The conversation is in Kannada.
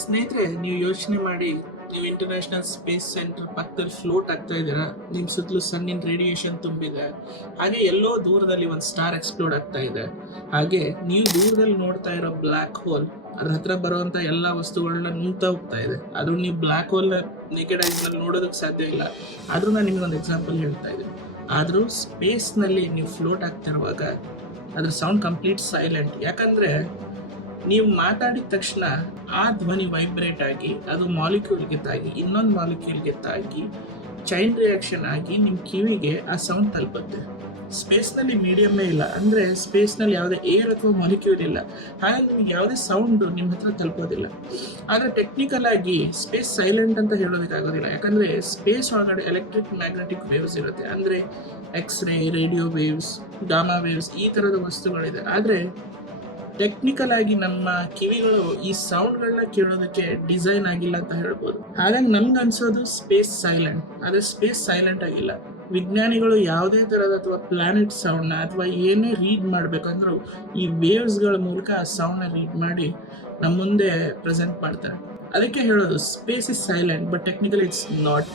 ಸ್ನೇಹಿತರೆ, ನೀವು ಯೋಚನೆ ಮಾಡಿ, ನೀವು ಇಂಟರ್ನ್ಯಾಷನಲ್ ಸ್ಪೇಸ್ ಸೆಂಟರ್ ಪಕ್ಕದಲ್ಲಿ ಫ್ಲೋಟ್ ಆಗ್ತಾ ಇದ್ದೀರಾ. ನಿಮ್ಮ ಸುತ್ತಲೂ ಸನ್ನಿನ ರೇಡಿಯೇಷನ್ ತುಂಬಿದೆ. ಹಾಗೆ ಎಲ್ಲೋ ದೂರದಲ್ಲಿ ಒಂದು ಸ್ಟಾರ್ ಎಕ್ಸ್ಪ್ಲೋಡ್ ಆಗ್ತಾ ಇದೆ. ಹಾಗೆ ನೀವು ದೂರದಲ್ಲಿ ನೋಡ್ತಾ ಇರೋ ಬ್ಲ್ಯಾಕ್ ಹೋಲ್ ಅದ್ರ ಹತ್ರ ಬರುವಂತ ಎಲ್ಲ ವಸ್ತುಗಳನ್ನ ನುಂಗ್ತಾ ಹೋಗ್ತಾ ಇದೆ. ಅದು ನೀವು ಬ್ಲ್ಯಾಕ್ ಹೋಲ್ ನೆಕೆಡ್ ಐಸ್ನಲ್ಲಿ ನೋಡೋದಕ್ಕೆ ಸಾಧ್ಯ ಇಲ್ಲ. ಆದ್ರೂ ನಾನು ನಿಮಗೆ ಒಂದು ಎಕ್ಸಾಂಪಲ್ ಹೇಳ್ತಾ ಇದ್ದೀನಿ. ಆದ್ರೂ ಸ್ಪೇಸ್ನಲ್ಲಿ ನೀವು ಫ್ಲೋಟ್ ಆಗ್ತಿರುವಾಗ ಅದ್ರ ಸೌಂಡ್ ಕಂಪ್ಲೀಟ್ ಸೈಲೆಂಟ್. ಯಾಕಂದ್ರೆ ನೀವು ಮಾತಾಡಿದ ತಕ್ಷಣ ಆ ಧ್ವನಿ ವೈಬ್ರೇಟ್ ಆಗಿ ಅದು ಮಾಲಿಕ್ಯೂಲ್ಗೆ ತಾಗಿ ಇನ್ನೊಂದು ಮಾಲಿಕ್ಯೂಲ್ಗೆ ತಾಗಿ ಚೈನ್ ರಿಯಾಕ್ಷನ್ ಆಗಿ ನಿಮ್ಮ ಕಿವಿಗೆ ಆ ಸೌಂಡ್ ತಲುಪುತ್ತೆ. ಸ್ಪೇಸ್ನಲ್ಲಿ ಮೀಡಿಯಮ್ಮೇ ಇಲ್ಲ, ಅಂದರೆ ಸ್ಪೇಸ್ನಲ್ಲಿ ಯಾವುದೇ ಏರ್ ಅಥವಾ ಮಾಲಿಕ್ಯೂಲ್ ಇಲ್ಲ. ಹಾಗಾಗಿ ನಿಮಗೆ ಯಾವುದೇ ಸೌಂಡು ನಿಮ್ಮ ಹತ್ರ ತಲುಪೋದಿಲ್ಲ. ಆದರೆ ಟೆಕ್ನಿಕಲ್ ಆಗಿ ಸ್ಪೇಸ್ ಸೈಲೆಂಟ್ ಅಂತ ಹೇಳೋದಕ್ಕಾಗೋದಿಲ್ಲ. ಯಾಕಂದರೆ ಸ್ಪೇಸ್ ಒಳಗಡೆ ಎಲೆಕ್ಟ್ರಿಕ್ ಮ್ಯಾಗ್ನೆಟಿಕ್ ವೇವ್ಸ್ ಇರುತ್ತೆ. ಅಂದರೆ X-ray, radio waves, gamma waves, ಈ ಥರದ ವಸ್ತುಗಳಿದೆ. ಆದರೆ ಟೆಕ್ನಿಕಲ್ ಆಗಿ ನಮ್ಮ ಕಿವಿಗಳು ಈ ಸೌಂಡ್ಗಳನ್ನ ಕೇಳೋದಕ್ಕೆ ಡಿಸೈನ್ ಆಗಿಲ್ಲ ಅಂತ ಹೇಳ್ಬೋದು. ಹಾಗಾಗಿ ನಮ್ಗೆ ಅನ್ಸೋದು ಸ್ಪೇಸ್ ಸೈಲೆಂಟ್, ಆದರೆ ಸ್ಪೇಸ್ ಸೈಲೆಂಟ್ ಆಗಿಲ್ಲ. ವಿಜ್ಞಾನಿಗಳು ಯಾವುದೇ ಥರದ ಅಥವಾ ಪ್ಲಾನೆಟ್ ಸೌಂಡ್ನ ಅಥವಾ ಏನೇ ರೀಡ್ ಮಾಡಬೇಕಂದ್ರೂ ಈ ವೇವ್ಸ್ಗಳ ಮೂಲಕ ಆ ಸೌಂಡ್ನ ರೀಡ್ ಮಾಡಿ ನಮ್ಮ ಮುಂದೆ ಪ್ರೆಸೆಂಟ್ ಮಾಡ್ತಾರೆ. ಅದಕ್ಕೆ ಹೇಳೋದು space is silent, but technically it's not.